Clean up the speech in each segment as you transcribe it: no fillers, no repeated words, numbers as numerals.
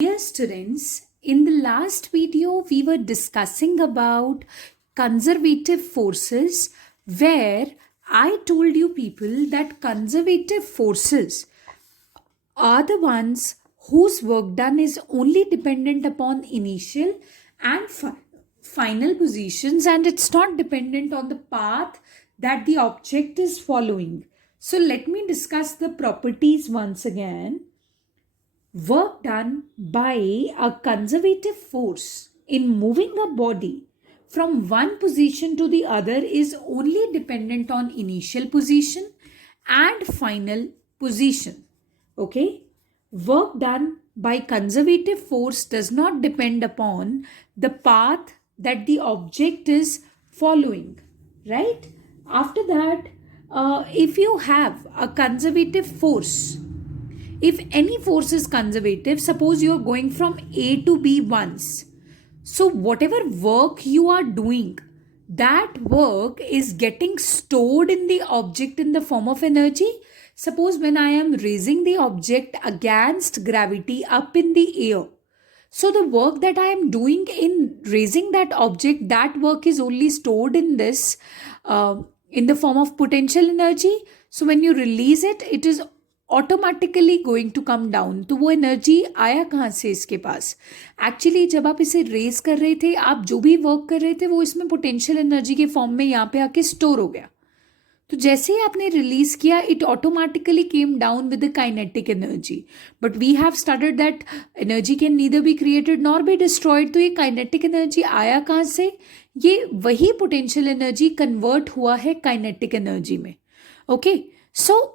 Dear students, in the last video we were discussing about conservative forces where I told you people that conservative forces are the ones whose work done is only dependent upon initial and final positions, and it's not dependent on the path that the object is following. So let me discuss the properties once again. Work done by a conservative force in moving a body from one position to the other is only dependent on initial position and final position. Okay? Work done by conservative force does not depend upon the path that the object is following. Right? After that, if you have a conservative force, if any force is conservative, suppose you are going from A to B once. So, whatever work you are doing, that work is getting stored in the object in the form of energy. Suppose when I am raising the object against gravity up in the air. So, the work that I am doing in raising that object, that work is only stored in this, in the form of potential energy. So, when you release it, it is automatically going to come down. तो वो energy आया कहाँ से इसके पास? Actually जब आप इसे raise कर रहे थे, आप जो भी वर्क कर रहे थे वो इसमें पोटेंशियल एनर्जी के फॉर्म में यहाँ पे आके स्टोर हो गया. तो जैसे ही आपने रिलीज किया, it automatically came down with the kinetic energy. But we have studied that energy can neither be created nor be destroyed. तो ये काइनेटिक एनर्जी आया कहाँ से? ये वही पोटेंशियल एनर्जी कन्वर्ट हुआ है काइनेटिक एनर्जी में. Okay, so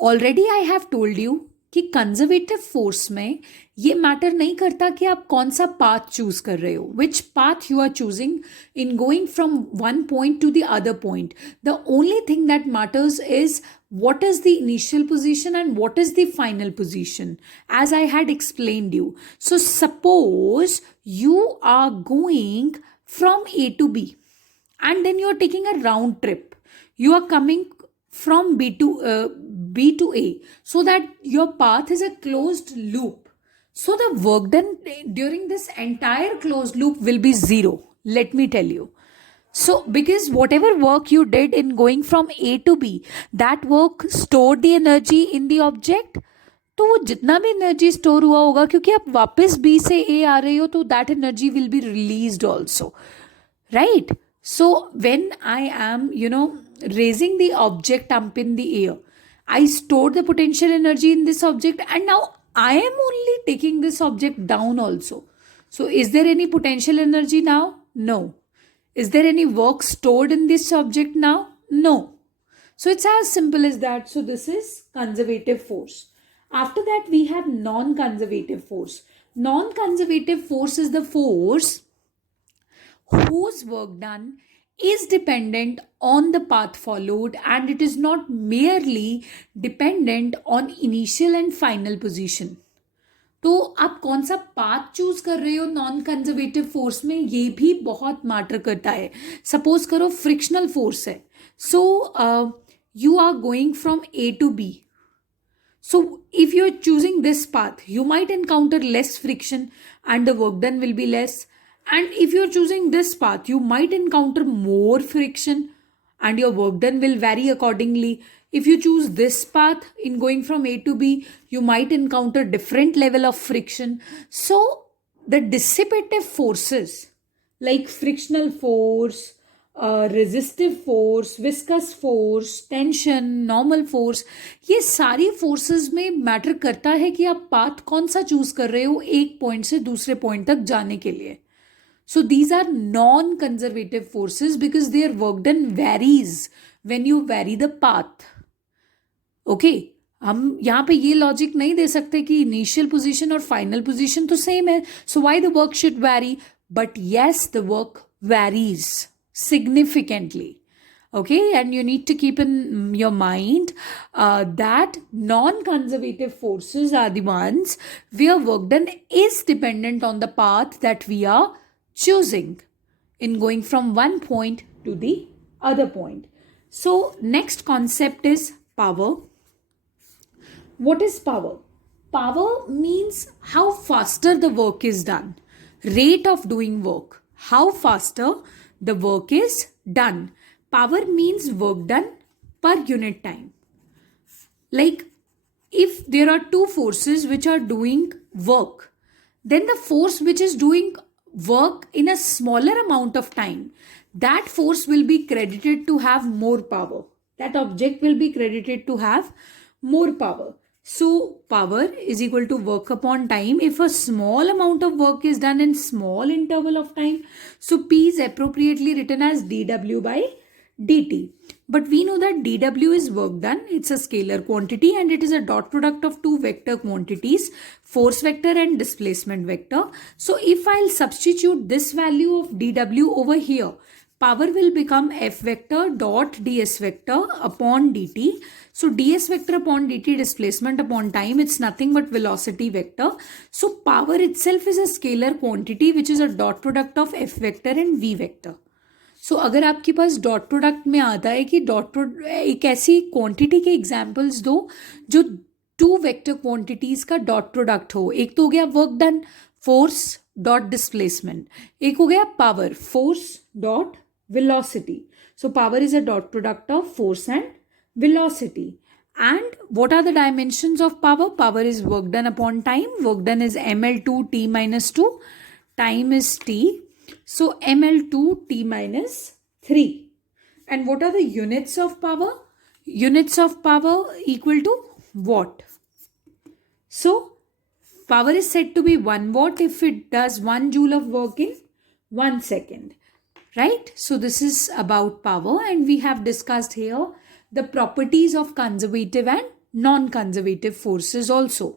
already I have told you कि कंजर्वेटिव फोर्स में ये मैटर नहीं करता कि आप कौन सा पाथ चूज कर रहे हो, which path you are choosing in going from one point to the other point. The only thing that matters is what is the initial position and what is the final position, as I had explained you. So suppose you are going from A to B and then you are taking a round trip. You are coming from B to A, so that your path is a closed loop. So the work done during this entire closed loop will be zero. Let me tell you. So because whatever work you did in going from A to B, that work stored the energy in the object. तो वो जितना भी energy store हुआ होगा, क्योंकि आप वापस B से A आ रहे हो, तो that energy will be released also, right? So when I am, raising the object up in the air, I stored the potential energy in this object, and now I am only taking this object down also. So is there any potential energy now? No. Is there any work stored in this object now? No. So it's as simple as that. So this is conservative force. After that, we have non-conservative force. Non-conservative force is the force whose work done is dependent on the path followed, and it is not merely dependent on initial and final position. तो आप कौन सा path choose कर रहे हो non conservative force में, ये भी बहुत मैटर करता है. सपोज करो फ्रिक्शनल फोर्स है. So you are going from A to B. So if you're choosing this path, you might encounter less friction and the work done will be less. And if you're choosing this path, you might encounter more friction and your work done will vary accordingly. If you choose this path in going from A to B, you might encounter different level of friction. So the dissipative forces like frictional force, resistive force, viscous force, tension, normal force, ये सारी forces में matter करता है कि आप path कौन सा choose कर रहे हो एक पॉइंट से दूसरे पॉइंट तक जाने के लिए. So these are non conservative forces because their work done varies when you vary the path. Okay, हम यहाँ पे ये लॉजिक नहीं दे सकते कि इनिशियल पोजीशन और फाइनल पोजीशन तो सेम है, so why the work should vary. But yes, the work varies significantly. Okay, and you need to keep in your mind that non-conservative forces are the ones where work done is dependent on the path that we are choosing in going from one point to the other point. So next concept is power. What is power? power means how faster the work is done. Rate of doing work. How faster the work is done. Power means work done per unit time. Like if there are two forces which are doing work, then the force which is doing work in a smaller amount of time, that force will be credited to have more power. That object will be credited to have more power. So power is equal to work upon time. If a small amount of work is done in small interval of time, so P is appropriately written as dW by dt. But we know that dW is work done. It's a scalar quantity and it is a dot product of two vector quantities, force vector and displacement vector. So if I'll substitute this value of dW over here, power will become F vector dot ds vector upon dt. So ds vector upon dt, displacement upon time, it's nothing but velocity vector. So power itself is a scalar quantity which is a dot product of F vector and V vector. सो अगर आपके पास dot product में आता है कि एक ऐसी quantity के examples दो जो टू वेक्टर क्वांटिटीज का डॉट प्रोडक्ट हो. एक तो हो गया work done, force dot displacement. एक हो गया power, force dot velocity. So power is a dot product of force and velocity. And what are the dimensions of power? Power is work done upon time. Work done is ml2 t minus 2. Time is t. So ml2 t minus 3. And what are the units of power? Units of power equal to watt. So power is said to be 1 watt if it does 1 joule of work in 1 second. Right? So this is about power, and we have discussed here the properties of conservative and non-conservative forces also.